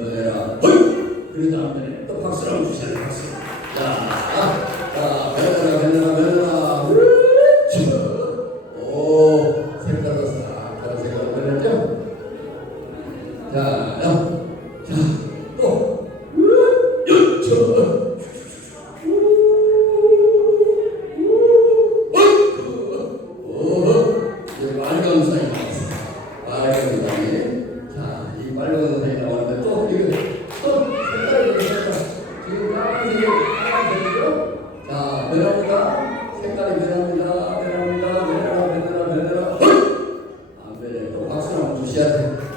변해라. 그러지 않으면 또 박수를 한번 주세요. 박수. 자, 자, 자, 자, 자, 또. 그렇죠.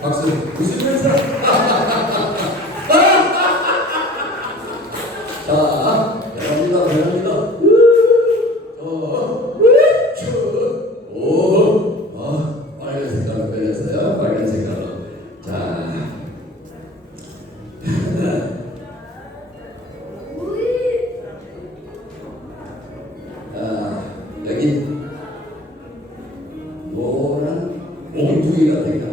박수. 웃으면서. 자. 자, 아, 여기 노란 게하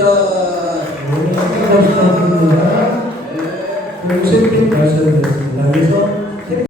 마치겠습니다. 네, 감사합니다. 네. 요셉님 말씀드렸습니다. 그래서